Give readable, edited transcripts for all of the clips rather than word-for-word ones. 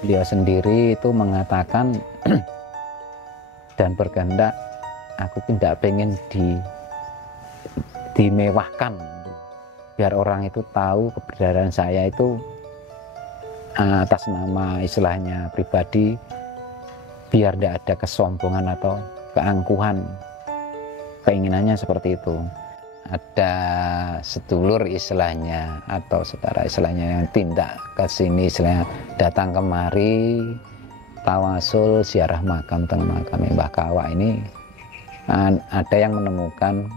beliau sendiri itu mengatakan dan berkehendak, aku tidak pengen dimewahkan, biar orang itu tahu keberadaan saya itu atas nama istilahnya pribadi, biar tidak ada kesombongan atau keangkuhan. Keinginannya seperti itu. Ada sedulur istilahnya atau saudara istilahnya yang tindak ke sini, istilahnya datang kemari tawasul ziarah makam teng makam Mbah Kawak ini, ada yang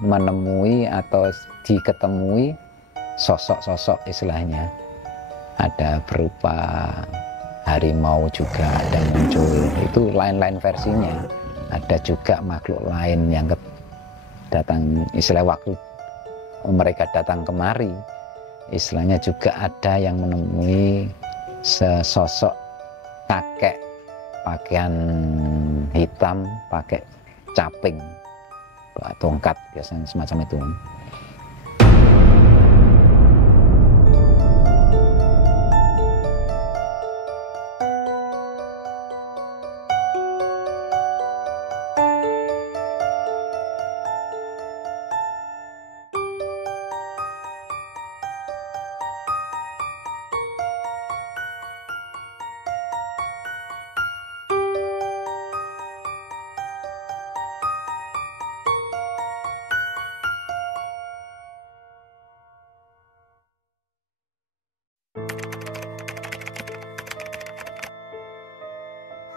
menemui atau diketemui sosok-sosok istilahnya, ada berupa harimau juga ada muncul, itu lain-lain versinya. Ada juga makhluk lain yang datang, istilah waktu mereka datang kemari istilahnya juga ada yang menemui sesosok kakek pakaian hitam, pakai caping, tongkat, biasanya semacam itu.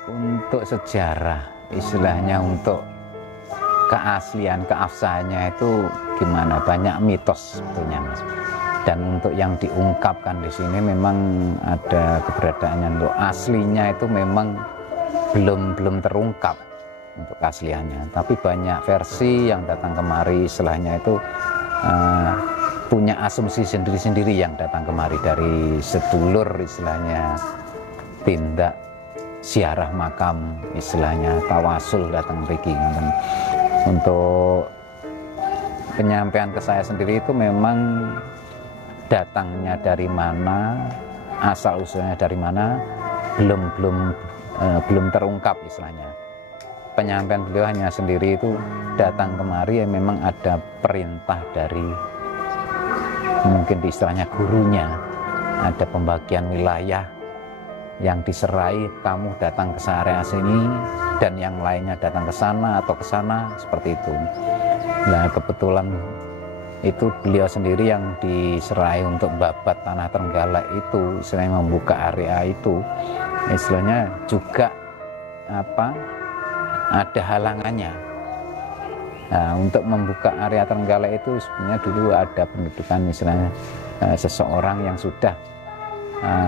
Untuk sejarah, istilahnya untuk keaslian, keabsahannya itu gimana, banyak mitos sebetulnya Mas. Dan untuk yang diungkapkan di sini memang ada keberadaannya, untuk aslinya itu memang belum terungkap untuk keasliannya. Tapi banyak versi yang datang kemari istilahnya itu punya asumsi sendiri-sendiri yang datang kemari dari sedulur istilahnya tindak ziarah makam istilahnya tawasul datang pergi. Untuk penyampaian ke saya sendiri itu memang datangnya dari mana, asal usulnya dari mana, belum terungkap istilahnya. Penyampaian beliau hanya sendiri itu datang kemari ya memang ada perintah dari mungkin di istilahnya gurunya, ada pembagian wilayah yang diserai, kamu datang ke area sini dan yang lainnya datang ke sana atau ke sana, seperti itu. Nah kebetulan itu beliau sendiri yang diserai untuk babat tanah Trenggalek itu, istilahnya membuka area itu, istilahnya juga ada halangannya. Nah, untuk membuka area Trenggalek itu sebenarnya dulu ada pendudukan istilahnya seseorang yang sudah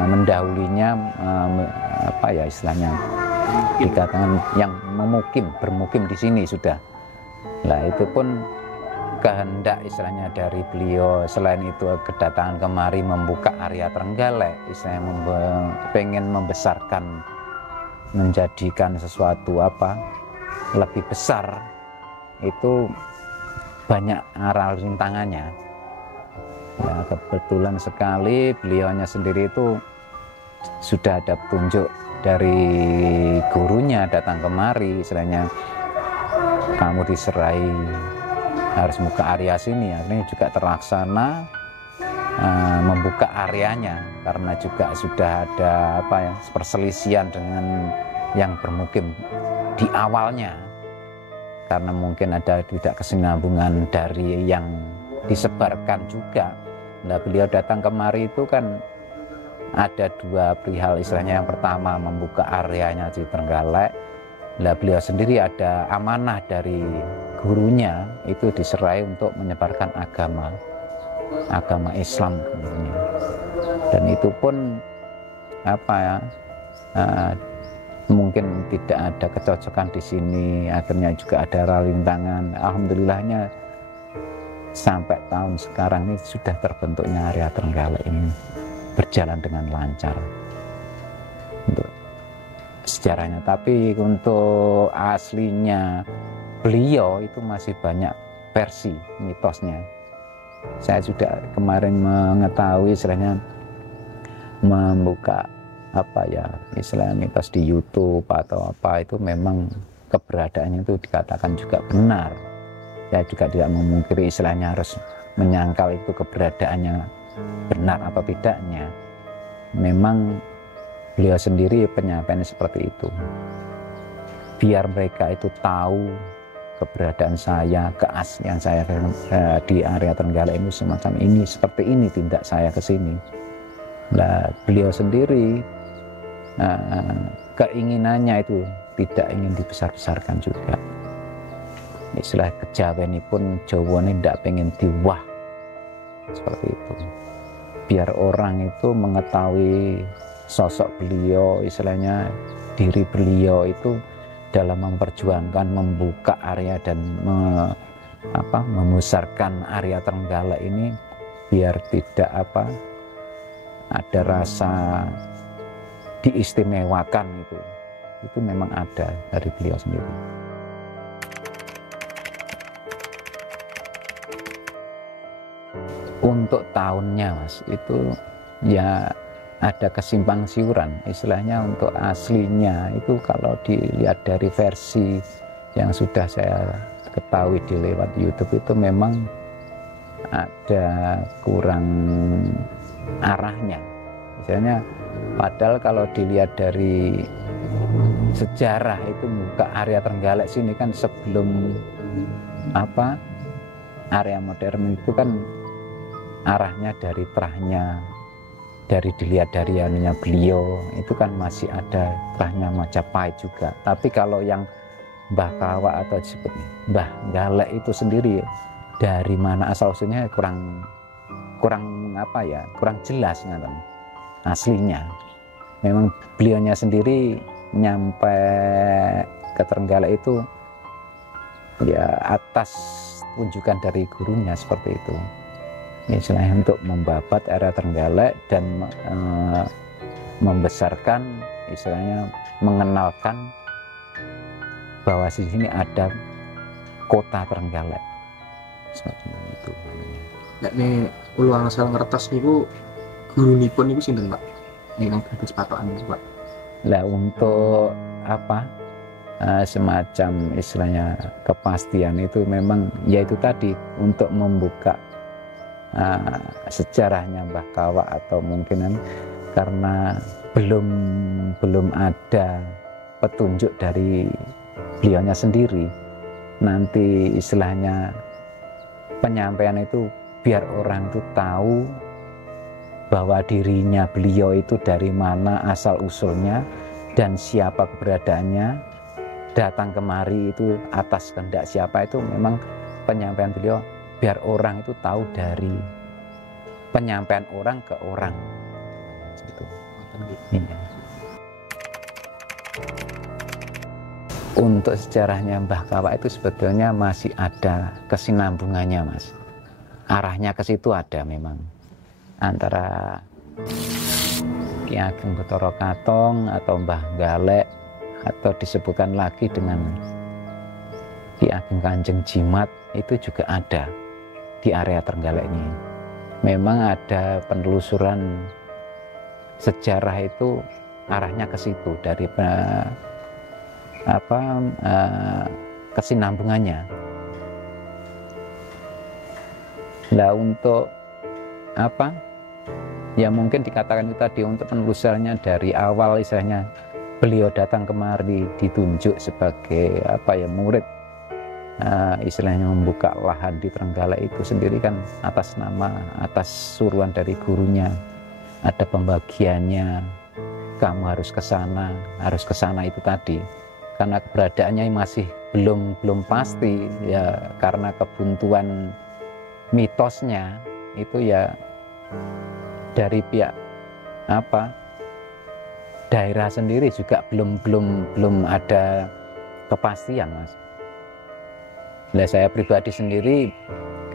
mendahulinya, istilahnya dikatakan yang bermukim di sini sudah. Nah itu pun kehendak istilahnya dari beliau, selain itu kedatangan kemari membuka area Trenggalek, istilahnya pengen membesarkan, menjadikan sesuatu lebih besar, itu banyak arah rintangannya. Ya, kebetulan sekali beliaunya sendiri itu sudah ada petunjuk dari gurunya datang kemari, istilahnya kamu diserai harus buka area sini. Akhirnya juga terlaksana membuka areanya, karena juga sudah ada perselisihan dengan yang bermukim di awalnya, karena mungkin ada tidak kesinambungan dari yang disebarkan juga. Nah beliau datang kemari itu kan ada dua perihal istilahnya. Yang pertama membuka areanya di Trenggalek. Nah beliau sendiri ada amanah dari gurunya itu diserai untuk menyebarkan agama Islam tentunya. Dan itu pun mungkin tidak ada kecocokan di sini, akhirnya juga ada rintangan. Alhamdulillahnya sampai tahun sekarang ini sudah terbentuknya area Trenggalek ini berjalan dengan lancar untuk sejarahnya. Tapi untuk aslinya beliau itu masih banyak versi mitosnya. Saya sudah kemarin mengetahui istilahnya membuka apa ya istilahnya mitos di YouTube atau apa itu memang keberadaannya itu dikatakan juga benar. Saya juga tidak memungkiri istilahnya harus menyangkal itu keberadaannya benar atau tidaknya. Memang beliau sendiri penyampaiannya seperti itu. Biar mereka itu tahu keberadaan saya, keaslian saya di area Trenggalek ini semacam ini, seperti ini tindak saya ke sini. Nah, beliau sendiri keinginannya itu tidak ingin dibesar-besarkan juga. Istilah kejawen pun Jawa ini tidak pengen diwah seperti itu. Biar orang itu mengetahui sosok beliau, istilahnya diri beliau itu dalam memperjuangkan membuka area dan membesarkan area Trenggalek ini, biar tidak ada rasa diistimewakan itu memang ada dari beliau sendiri. Untuk tahunnya Mas itu ya ada kesimpang siuran, istilahnya untuk aslinya itu kalau dilihat dari versi yang sudah saya ketahui di lewat YouTube itu memang ada kurang arahnya. Misalnya padahal kalau dilihat dari sejarah itu buka area Trenggalek sini kan sebelum area modern itu kan arahnya dari terahnya, dari dilihat dari anunya beliau itu kan masih ada terahnya Majapahit juga. Tapi kalau yang Mbah Kawak atau disebut Mbah Galek itu sendiri dari mana asal usulnya kurang jelas kan aslinya. Memang beliaunya sendiri nyampe ke Trenggalek itu ya atas tunjukan dari gurunya seperti itu. Istilahnya untuk membabat area Trenggalek dan membesarkan, istilahnya mengenalkan bahwa di sini ada kota Trenggalek seperti itu. Ya nih ulang asal ngertos niku gurunipun niku sinten Pak? Nang dados patokan Pak. Lah untuk semacam istilahnya kepastian itu memang yaitu tadi untuk membuka sejarahnya Mbah Kawak atau mungkinan karena belum ada petunjuk dari beliaunya sendiri. Nanti istilahnya penyampaian itu biar orang itu tahu bahwa dirinya beliau itu dari mana asal usulnya dan siapa keberadaannya, datang kemari itu atas kehendak siapa, itu memang penyampaian beliau biar orang itu tahu dari penyampaian orang ke orang. Gitu. Iya. Untuk sejarahnya Mbah Kawak itu sebetulnya masih ada kesinambungannya Mas. Arahnya ke situ ada memang. Antara Ki Ageng Bathara Katong atau Mbah Galek atau disebutkan lagi dengan Ki Ageng Kanjeng Jimat itu juga ada di area Trenggalek ini. Memang ada penelusuran sejarah itu arahnya ke situ dari kesinambungannya. Nah untuk ya mungkin dikatakan itu tadi untuk penelusurannya dari awal, istilahnya beliau datang kemari ditunjuk sebagai murid, istilahnya membuka lahan di Trenggalek itu sendiri kan atas suruhan dari gurunya, ada pembagiannya, kamu harus ke sana itu tadi, karena keberadaannya masih belum pasti ya, karena kebuntuan mitosnya itu ya dari pihak daerah sendiri juga belum ada kepastian Mas. Nah, saya pribadi sendiri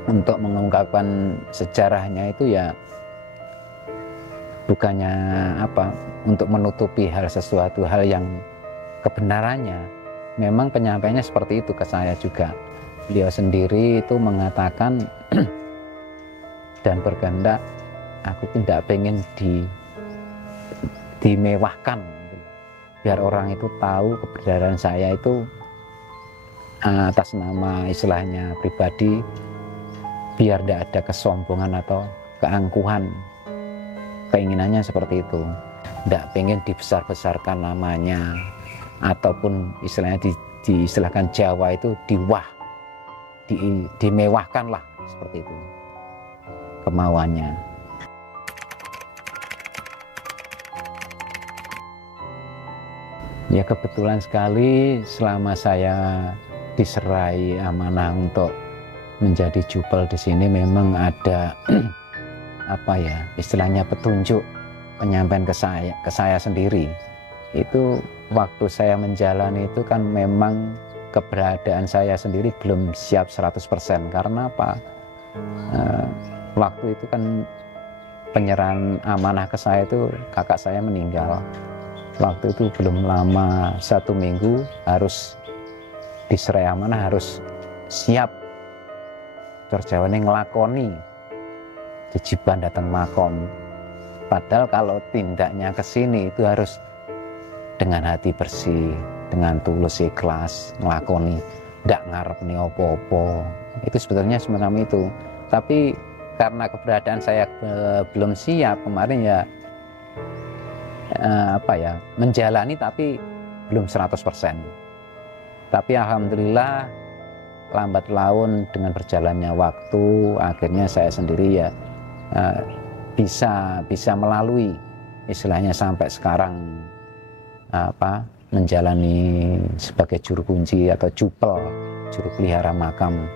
untuk mengungkapkan sejarahnya itu ya bukannya untuk menutupi sesuatu hal yang kebenarannya. Memang penyampaiannya seperti itu ke saya juga. Beliau sendiri itu mengatakan dan berkehendak, aku tidak pengen dimewahkan gitu. Biar orang itu tahu keberadaan saya itu atas nama istilahnya pribadi, biar tidak ada kesombongan atau keangkuhan. Keinginannya seperti itu, tidak pengen dibesar-besarkan namanya, ataupun istilahnya diistilahkan Jawa itu dimewahkan lah, seperti itu kemauannya. Ya kebetulan sekali selama saya diserai amanah untuk menjadi jupel di sini memang ada apa ya istilahnya petunjuk penyampaian ke saya sendiri. Itu waktu saya menjalani itu kan memang keberadaan saya sendiri belum siap 100%. Karena apa? Waktu itu kan penyerahan amanah ke saya itu kakak saya meninggal. Waktu itu belum lama, 1 minggu harus diserai amanah, harus siap terjawabnya ngelakoni jejiban datang makom. Padahal kalau tindaknya ke sini itu harus dengan hati bersih, dengan tulus ikhlas ngelakoni, ndak ngarep nih opo-opo. Itu sebetulnya semacam itu. Tapi karena keberadaan saya belum siap kemarin ya menjalani tapi belum 100%. Tapi alhamdulillah lambat laun dengan berjalannya waktu akhirnya saya sendiri ya bisa melalui istilahnya sampai sekarang menjalani sebagai juru kunci atau jupel, juru pelihara makam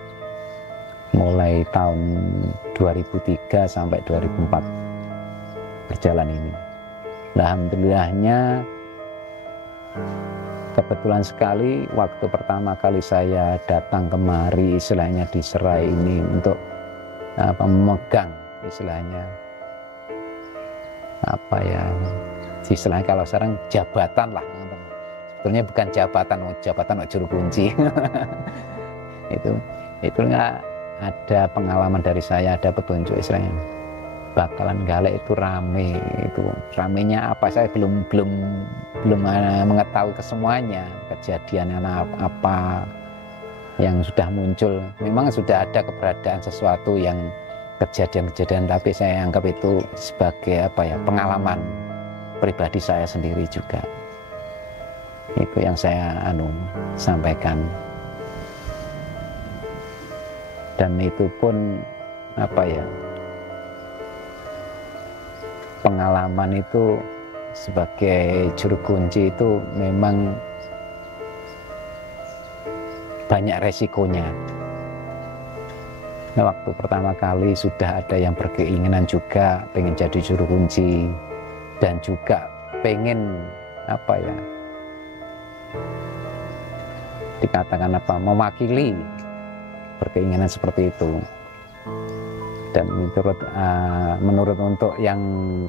mulai tahun 2003 sampai 2004 berjalan ini. Alhamdulillahnya kebetulan sekali waktu pertama kali saya datang kemari istilahnya diserai ini untuk memegang istilahnya istilahnya kalau sekarang jabatan lah, sebetulnya bukan jabatan juru kunci. itu nggak ada pengalaman dari saya, ada petunjuk istilahnya bakalan galak itu rame. Itu ramenya apa saya belum mengetahui kesemuanya, kejadian apa yang sudah muncul. Memang sudah ada keberadaan sesuatu yang kejadian-kejadian, tapi saya anggap itu sebagai pengalaman pribadi saya sendiri juga. Itu yang saya sampaikan. Dan itu pun pengalaman itu sebagai juru kunci itu memang banyak resikonya. Waktu pertama kali sudah ada yang berkeinginan juga pengen jadi juru kunci dan juga pengen dikatakan mewakili, berkeinginan seperti itu. Dan menurut untuk yang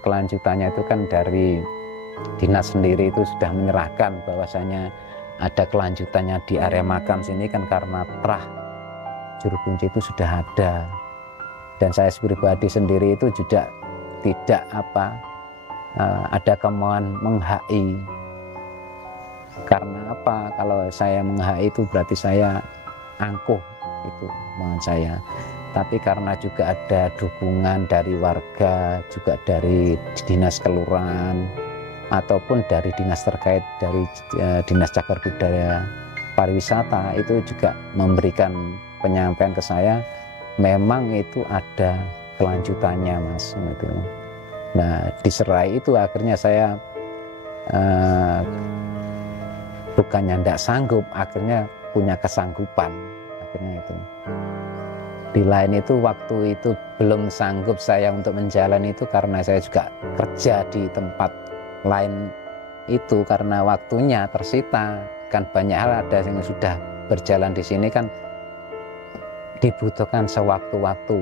kelanjutannya itu kan dari dinas sendiri itu sudah menyerahkan bahwasanya ada kelanjutannya di area makam sini kan karena terah juru kunci itu sudah ada. Dan saya pribadi sendiri itu juga tidak ada kemauan meng-HI. Karena kalau saya meng-HI itu berarti saya angkuh, itu mohon saya. Tapi karena juga ada dukungan dari warga, juga dari dinas kelurahan ataupun dari dinas terkait, dari dinas cagar budaya pariwisata, itu juga memberikan penyampaian ke saya, memang itu ada kelanjutannya mas. Gitu. Nah diserai itu akhirnya saya bukannya tidak sanggup, akhirnya punya kesanggupan akhirnya itu. Di lain itu waktu itu belum sanggup saya untuk menjalani itu karena saya juga kerja di tempat lain itu, karena waktunya tersita kan, banyak hal ada yang sudah berjalan di sini kan dibutuhkan sewaktu-waktu,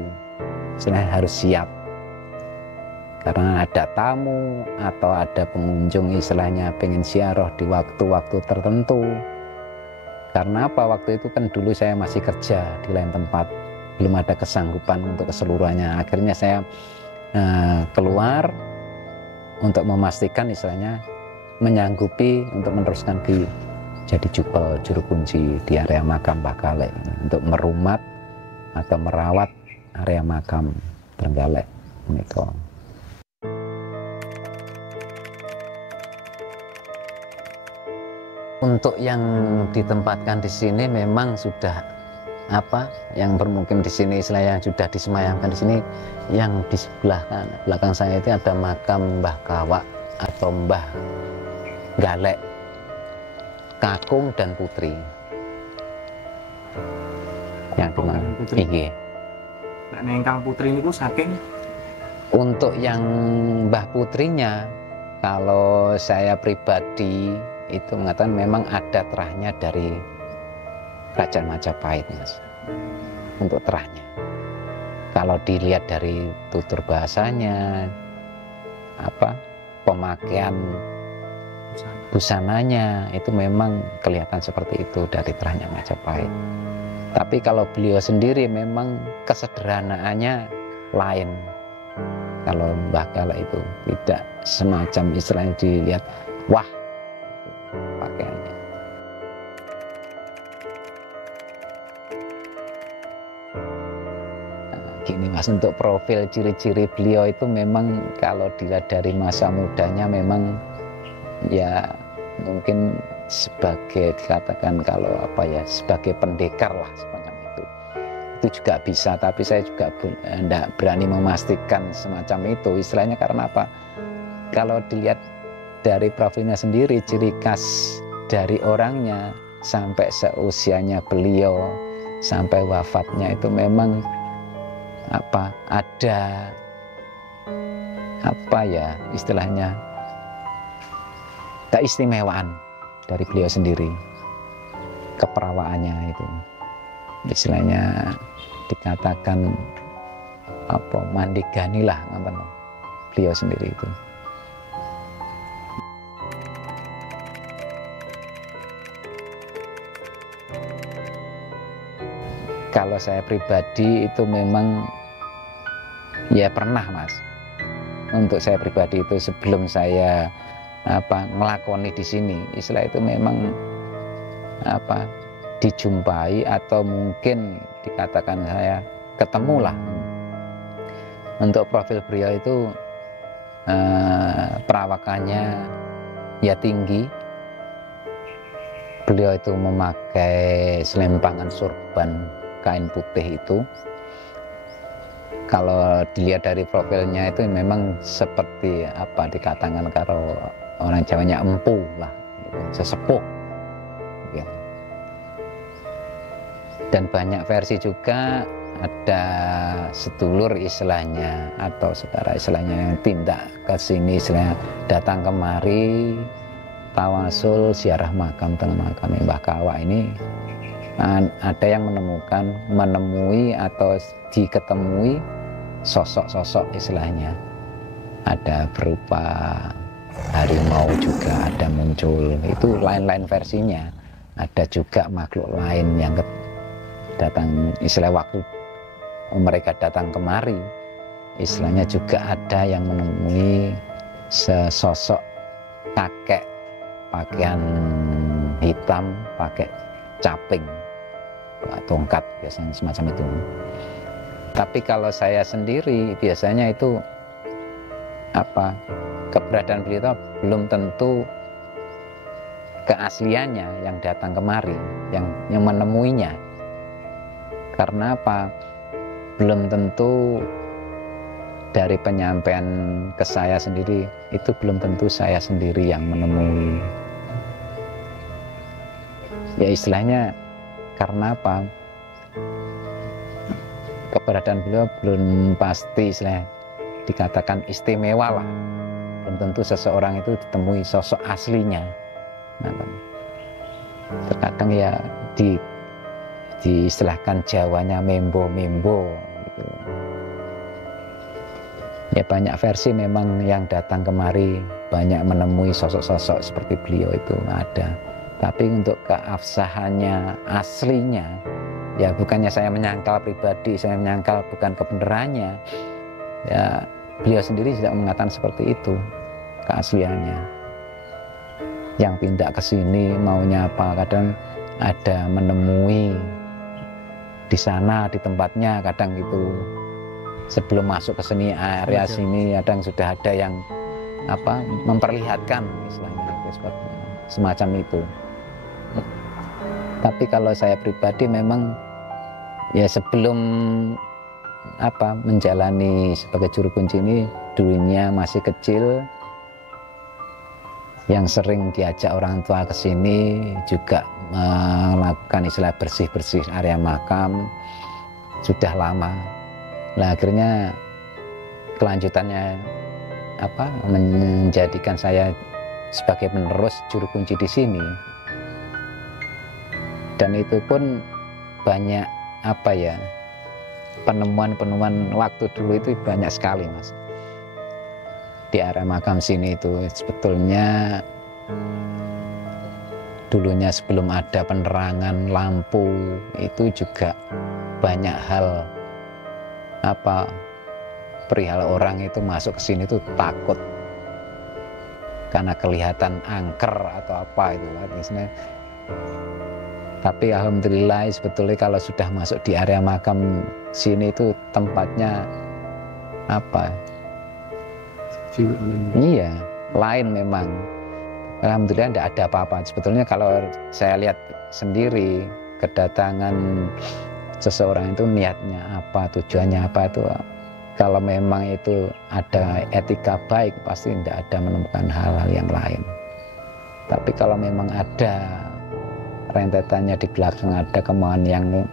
sebenarnya harus siap karena ada tamu atau ada pengunjung istilahnya pengen ziarah di waktu-waktu tertentu. Karena waktu itu kan dulu saya masih kerja di lain tempat, belum ada kesanggupan untuk keseluruhannya. Akhirnya saya keluar untuk memastikan istilahnya menyanggupi untuk meneruskan jadi jupel juru kunci di area makam Mbah Galek untuk merumat atau merawat area makam Trenggalek menika. Untuk yang ditempatkan di sini memang sudah yang bermukim di sini, istilahnya yang sudah disemayamkan di sini, yang di sebelah belakang saya itu ada makam Mbah Kawak atau Mbah Galek, kakung dan putri. Yang dimana? Iya. Nengkang putri niku saking. Untuk yang Mbah putrinya, kalau saya pribadi itu mengatakan memang ada terahnya dari Kerajaan Majapahit, Mas. Untuk terahnya. Kalau dilihat dari tutur bahasanya, pemakaian busananya itu memang kelihatan seperti itu dari terahnya Majapahit. Tapi kalau beliau sendiri memang kesederhanaannya lain. Kalau Mbah Galek itu tidak semacam istilahnya dilihat, wah pakaiannya. Gini Mas, untuk profil ciri-ciri beliau itu memang kalau dilihat dari masa mudanya memang ya mungkin sebagai dikatakan kalau sebagai pendekar lah semacam itu juga bisa, tapi saya juga tidak berani memastikan semacam itu istilahnya. Karena apa, kalau dilihat dari profilnya sendiri, ciri khas dari orangnya sampai seusianya beliau sampai wafatnya itu memang ada istilahnya keistimewaan dari beliau sendiri, keperawaannya itu istilahnya dikatakan mandigani lah beliau sendiri itu. Kalau saya pribadi itu memang ya pernah Mas, untuk saya pribadi itu sebelum saya ngelakoni di sini, istilah itu memang dijumpai atau mungkin dikatakan saya ketemu lah. Untuk profil beliau itu perawakannya ya tinggi. Beliau itu memakai selempangan sorban kain putih itu. Kalau dilihat dari profilnya itu memang seperti dikatakan kalau orang Jawanya empu lah, gitu, sesepuh. Gitu. Dan banyak versi juga, ada sedulur istilahnya atau saudara istilahnya yang tindak ke sini istilahnya datang kemari tawasul ziarah makam makam Mbah Kawak ini. Ada yang menemui atau diketemui sosok-sosok istilahnya, ada berupa harimau juga ada muncul, itu lain-lain versinya. Ada juga makhluk lain yang datang, istilah waktu mereka datang kemari istilahnya juga ada yang menemui sesosok kakek pakaian hitam pakai caping tongkat biasanya semacam itu. Tapi kalau saya sendiri biasanya itu keberadaan beliau belum tentu keasliannya yang datang kemari, yang menemuinya. Karena apa? Belum tentu dari penyampaian ke saya sendiri itu belum tentu saya sendiri yang menemui. Ya istilahnya karena apa? Keberadaan beliau belum pasti, istilahnya dikatakan istimewa lah. Belum tentu seseorang itu ditemui sosok aslinya. Terkadang ya diistilahkan Jawanya membo-membo gitu. Ya banyak versi memang yang datang kemari banyak menemui sosok-sosok seperti beliau itu ada. Tapi untuk keabsahannya aslinya, ya bukannya saya menyangkal pribadi, saya menyangkal bukan kebenarannya. Ya beliau sendiri tidak mengatakan seperti itu. keasliannya. Yang pindah ke sini maunya apa, kadang ada menemui di sana di tempatnya, kadang gitu sebelum masuk ke seni area sini kadang sudah ada yang apa memperlihatkan istilahnya seperti semacam itu. Tapi kalau saya pribadi memang ya sebelum apa menjalani sebagai juru kunci ini, dulunya masih kecil yang sering diajak orang tua ke sini juga melakukan istilah bersih-bersih area makam sudah lama. Nah, akhirnya kelanjutannya apa menjadikan saya sebagai penerus juru kunci di sini. Dan itu pun banyak apa ya, penemuan-penemuan waktu dulu itu banyak sekali, Mas. Di area makam sini itu sebetulnya dulunya sebelum ada penerangan lampu itu juga banyak hal apa perihal orang itu masuk ke sini itu takut karena kelihatan angker atau apa itu artinya. Tapi alhamdulillah sebetulnya kalau sudah masuk di area makam sini itu tempatnya apa? Iya, lain memang. Alhamdulillah tidak ada apa-apa. Sebetulnya kalau saya lihat sendiri kedatangan seseorang itu niatnya apa, tujuannya apa itu. Kalau memang itu ada etika baik pasti tidak ada menemukan hal-hal yang lain. Tapi kalau memang ada rentetannya di belakang ada kemauan yang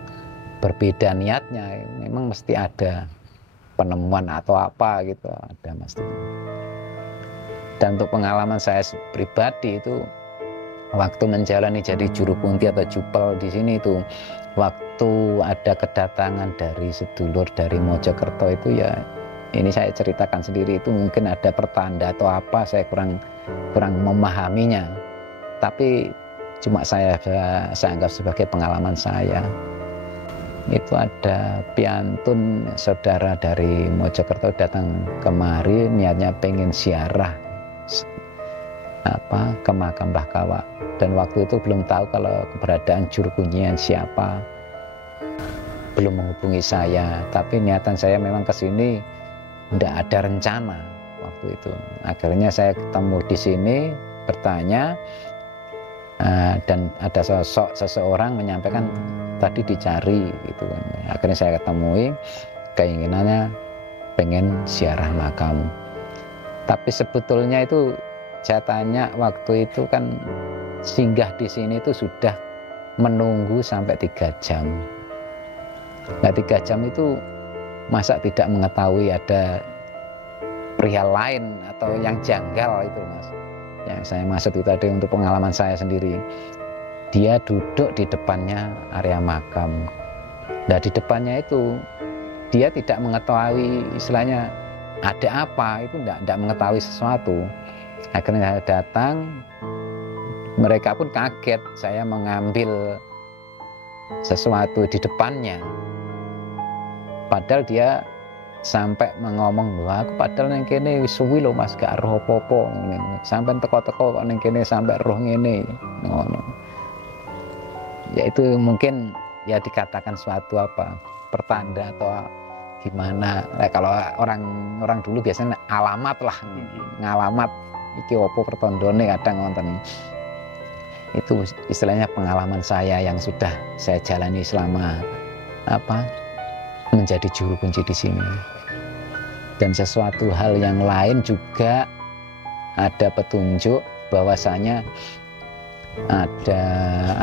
berbeda niatnya, memang mesti ada penemuan atau apa gitu, ada mesti. Dan untuk pengalaman saya pribadi itu waktu menjalani jadi juru kunti atau jupel di sini itu, waktu ada kedatangan dari sedulur dari Mojokerto itu ya ini saya ceritakan sendiri, itu mungkin ada pertanda atau apa saya kurang memahaminya, tapi cuma saya anggap sebagai pengalaman saya. Itu ada piantun saudara dari Mojokerto datang kemari niatnya pengen ziarah apa ke makam Mbah Kawa, dan waktu itu belum tahu kalau keberadaan juru kuncinya siapa, belum menghubungi saya, tapi niatan saya memang ke sini tidak ada rencana waktu itu. Akhirnya saya ketemu di sini bertanya, dan ada seseorang menyampaikan tadi dicari gitu kan. Akhirnya saya ketemui, keinginannya pengen ziarah makam. Tapi sebetulnya itu saya tanya waktu itu kan singgah di sini itu sudah menunggu sampai 3 jam. Nah 3 jam itu masa tidak mengetahui ada perihal lain atau yang janggal itu, Mas. Yang saya maksud itu tadi untuk pengalaman saya sendiri. Dia duduk di depannya area makam. Nah di depannya itu dia tidak mengetahui istilahnya ada apa, itu tidak mengetahui sesuatu. Akhirnya saya datang, mereka pun kaget saya mengambil sesuatu di depannya. Padahal dia sampai mengomong, wah aku padahal neng kene wis suwi lho Mas gak roh apa-apa, sampai teko-teko kok neng kene sampai roh ngene ngono. Ya itu mungkin ya dikatakan suatu apa pertanda atau gimana. Kalau orang dulu biasanya alamat lah, ngalamat iki opo pertondone kadang ngonten. Itu istilahnya pengalaman saya yang sudah saya jalani selama apa menjadi juru kunci di sini. Dan sesuatu hal yang lain juga ada petunjuk bahwasanya ada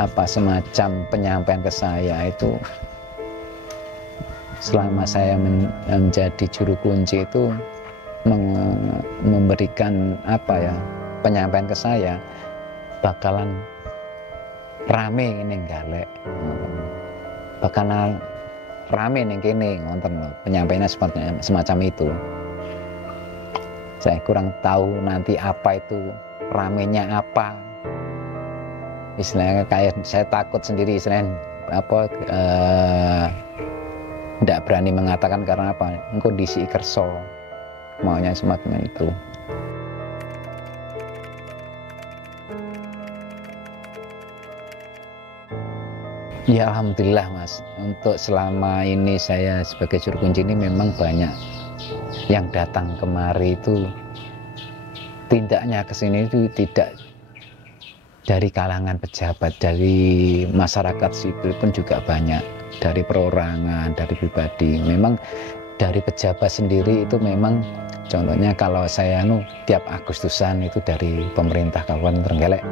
apa semacam penyampaian ke saya itu selama saya menjadi juru kunci itu memberikan apa ya penyampaian ke saya bakalan rame ini galek, bakalan rame ning kene ngonten lho, penyampaiannya semacam itu. Saya kurang tahu nanti apa itu ramenya apa. Istilahnya kayak saya takut sendiri istilahnya apa tidak berani mengatakan karena apa? Engko disi kerso maunya semacam itu. Ya alhamdulillah Mas, untuk selama ini saya sebagai juru kunci ini memang banyak yang datang kemari itu tindaknya ke sini itu tidak dari kalangan pejabat, dari masyarakat sipil pun juga banyak, dari perorangan, dari pribadi. Memang dari pejabat sendiri itu memang contohnya kalau saya tiap Agustusan itu dari pemerintah Kabupaten Trenggalek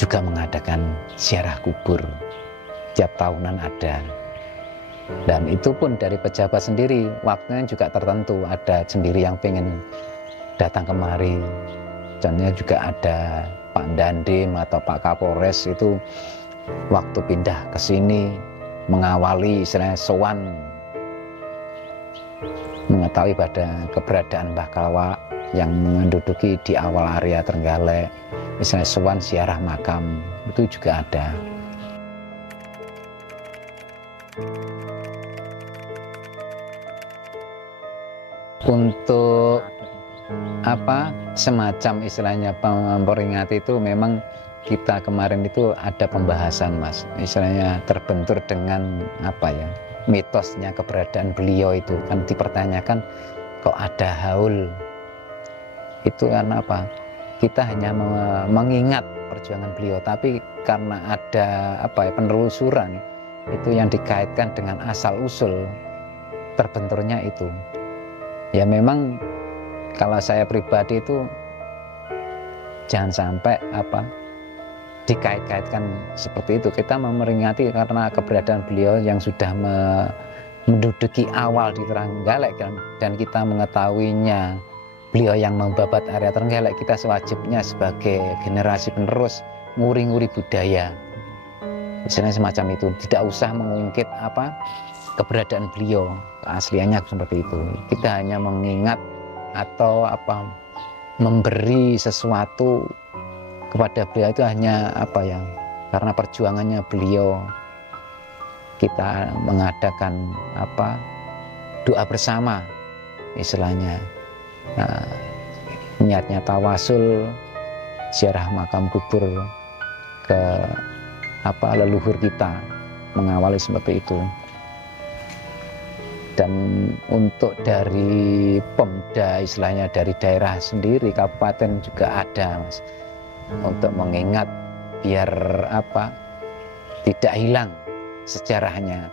juga mengadakan ziarah kubur. Tiap tahunan ada, dan itu pun dari pejabat sendiri, waktunya juga tertentu, ada sendiri yang pengen datang kemari. Contohnya juga ada Pak Dandim atau Pak Kapolres itu waktu pindah ke sini mengawali istilahnya sowan, mengetahui pada keberadaan Mbah Kalwa yang menduduki di awal area Trenggalek, misalnya sowan ziarah makam, itu juga ada. Untuk semacam istilahnya memperingati itu memang kita kemarin itu ada pembahasan Mas, istilahnya terbentur dengan mitosnya keberadaan beliau itu kan dipertanyakan, kok ada haul itu karena apa? Kita hanya mengingat perjuangan beliau, tapi karena ada penelusuran itu yang dikaitkan dengan asal usul terbenturnya itu. Ya memang kalau saya pribadi itu jangan sampai dikait-kaitkan seperti itu. Kita memperingati karena keberadaan beliau yang sudah menduduki awal di Trenggalek dan kita mengetahuinya beliau yang membabat area Trenggalek, kita sewajibnya sebagai generasi penerus nguri-nguri budaya. Misalnya semacam itu, tidak usah mengungkit keberadaan beliau, keasliannya seperti itu. Kita hanya mengingat atau memberi sesuatu kepada beliau itu hanya karena perjuangannya beliau. Kita mengadakan doa bersama istilahnya. Nah, niatnya tawasul ziarah makam kubur ke leluhur kita, mengawali seperti itu. Dan untuk dari Pemda istilahnya dari daerah sendiri, kabupaten juga ada Mas, untuk mengingat biar tidak hilang sejarahnya,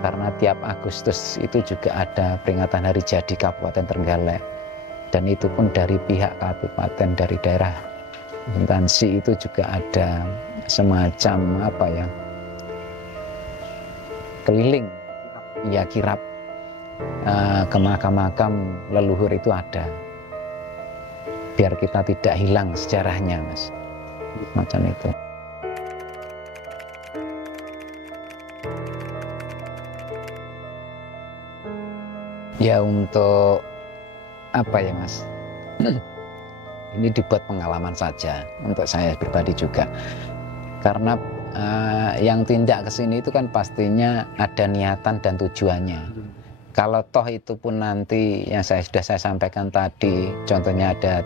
karena tiap Agustus itu juga ada peringatan hari jadi Kabupaten Trenggalek, dan itu pun dari pihak kabupaten, dari daerah instansi itu juga ada semacam keliling kirap ke makam-makam leluhur itu ada, biar kita tidak hilang sejarahnya Mas, macam itu. Ya untuk Mas, ini dibuat pengalaman saja untuk saya pribadi juga, karena yang tindak ke sini itu kan pastinya ada niatan dan tujuannya. Kalau toh itu pun nanti yang sudah saya sampaikan tadi, contohnya ada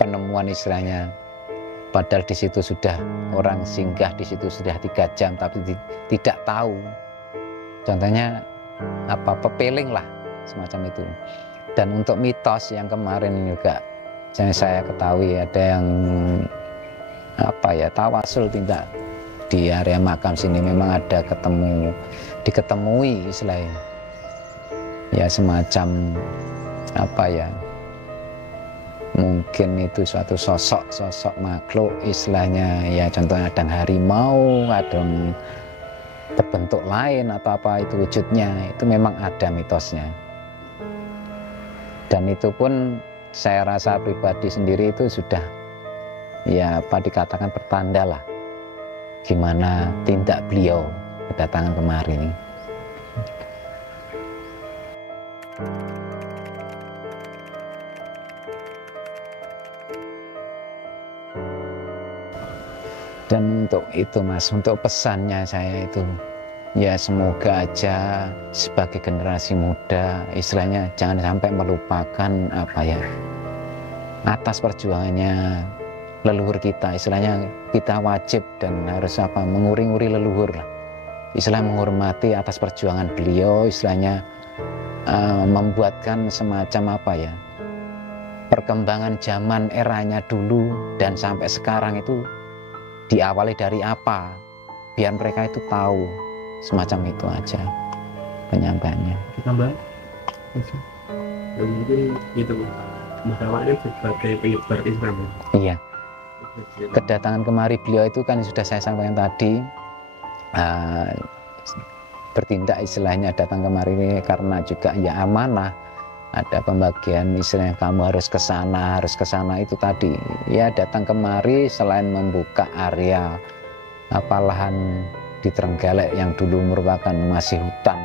penemuan istilahnya, padahal di situ sudah orang singgah, di situ sudah 3 jam tapi tidak tahu, contohnya pepeling lah semacam itu. Dan untuk mitos yang kemarin juga saya ketahui ada yang tawasul tidak di area makam sini, memang ada diketemui istilahnya ya semacam mungkin itu suatu sosok makhluk istilahnya, ya contohnya ada harimau, ada berbentuk lain atau itu wujudnya, itu memang ada mitosnya. Dan itu pun saya rasa pribadi sendiri itu sudah dikatakan pertanda lah gimana tindak beliau kedatangan kemarin. Dan untuk itu Mas, untuk pesannya saya itu ya semoga aja sebagai generasi muda istilahnya jangan sampai melupakan atas perjuangannya leluhur kita, istilahnya kita wajib dan harus menguri-nguri leluhur lah, istilah menghormati atas perjuangan beliau, istilahnya membuatkan semacam perkembangan zaman eranya dulu dan sampai sekarang itu diawali dari apa, biar mereka itu tahu, semacam itu aja penyampaiannya. Ditambah dan mungkin itu bahwa ini sebagai penyebar Islam. Iya, kedatangan kemari beliau itu kan sudah saya sampaikan tadi, bertindak istilahnya datang kemari ini karena juga ya amanah, ada pembagian istilahnya kamu harus ke sana itu tadi ya, datang kemari selain membuka area lahan di Trenggalek yang dulu merupakan masih hutan,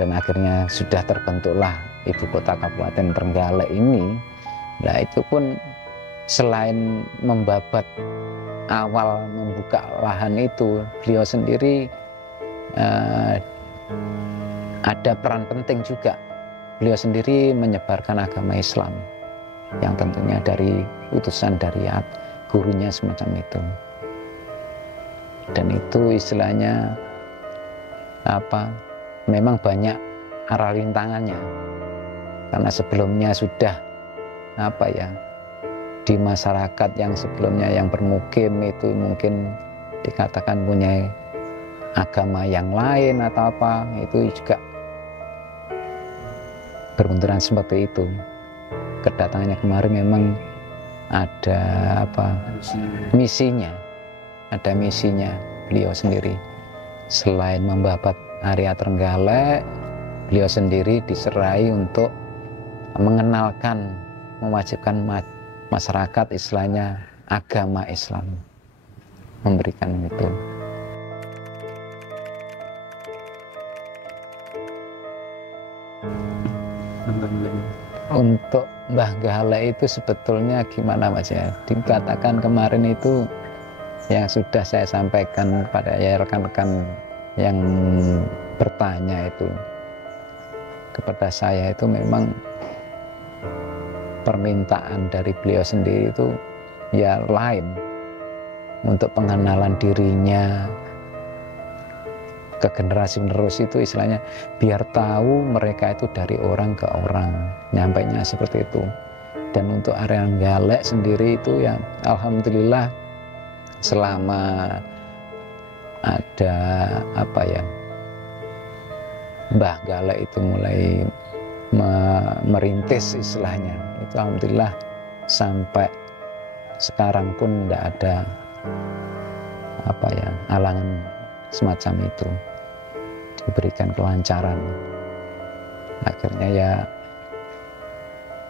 dan akhirnya sudah terbentuklah ibu kota Kabupaten Trenggalek ini. Nah itu pun selain membabat awal membuka lahan itu, beliau sendiri ada peran penting juga. Beliau sendiri menyebarkan agama Islam yang tentunya dari utusan dari gurunya semacam itu. Dan itu istilahnya memang banyak arah rintangannya, karena sebelumnya sudah di masyarakat yang sebelumnya yang bermukim itu mungkin dikatakan punya agama yang lain atau itu juga berbenturan seperti itu. Kedatangannya kemarin memang ada misinya, beliau sendiri. Selain membabat area Trenggalek, beliau sendiri diserai untuk mengenalkan, mewajibkan masyarakat istilahnya agama Islam, memberikan itu. Untuk Mbah Galek itu sebetulnya gimana Mas ya, dikatakan kemarin itu yang sudah saya sampaikan kepada rekan-rekan yang bertanya itu kepada saya, itu memang permintaan dari beliau sendiri itu ya lain, untuk pengenalan dirinya ke generasi penerus itu istilahnya biar tahu mereka itu dari orang ke orang, nyampainya seperti itu. Dan untuk area Galek sendiri itu ya alhamdulillah selama ada Mbah Galek itu mulai merintis istilahnya, itu alhamdulillah sampai sekarang pun tidak ada halangan semacam itu, diberikan kelancaran. Akhirnya ya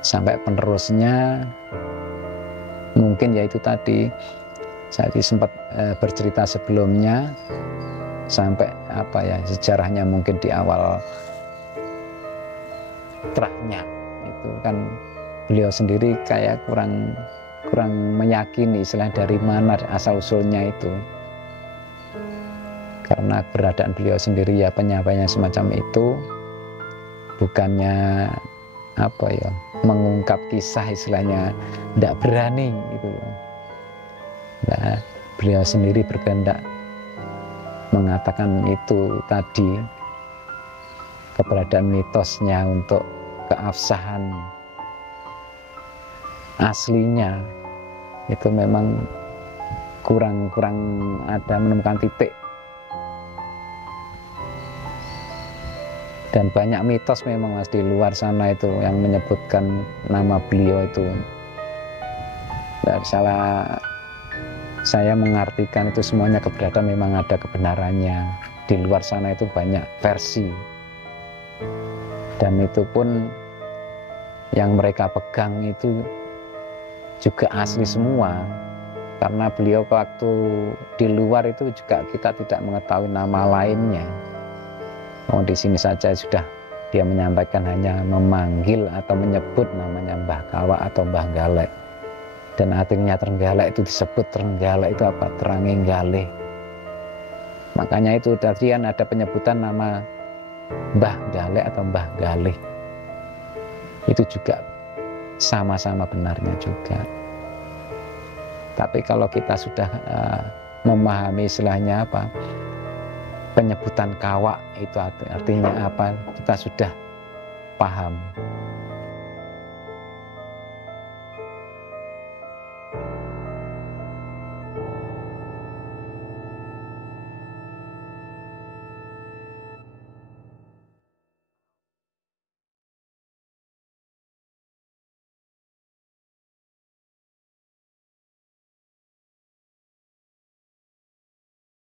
sampai penerusnya mungkin ya itu tadi saya sempat bercerita sebelumnya, sampai sejarahnya mungkin di awal terahnya itu kan beliau sendiri kayak kurang meyakini istilah dari mana asal usulnya itu, karena keberadaan beliau sendiri ya penyampaiannya semacam itu, bukannya mengungkap kisah istilahnya tidak berani gitu. Nah, beliau sendiri berkehendak mengatakan itu tadi, keberadaan mitosnya untuk keabsahan aslinya itu memang kurang ada menemukan titik. Dan banyak mitos memang Mas di luar sana itu yang menyebutkan nama beliau itu. Dan saya mengartikan itu semuanya keberadaan memang ada kebenarannya. Di luar sana itu banyak versi. Dan itu pun yang mereka pegang itu juga asli semua. Karena beliau waktu di luar itu juga kita tidak mengetahui nama lainnya. Oh, di sini saja sudah dia menyampaikan hanya memanggil atau menyebut namanya Mbah Kawa atau Mbah Galek. Dan artinya Trenggalek itu disebut Trenggalek itu Teranginggalih. Makanya itu tadi kan ada penyebutan nama Mbah Galek atau Mbah Galih. Itu juga sama-sama benarnya juga. Tapi kalau kita sudah memahami istilahnya apa, penyebutan kawak itu artinya apa, kita sudah paham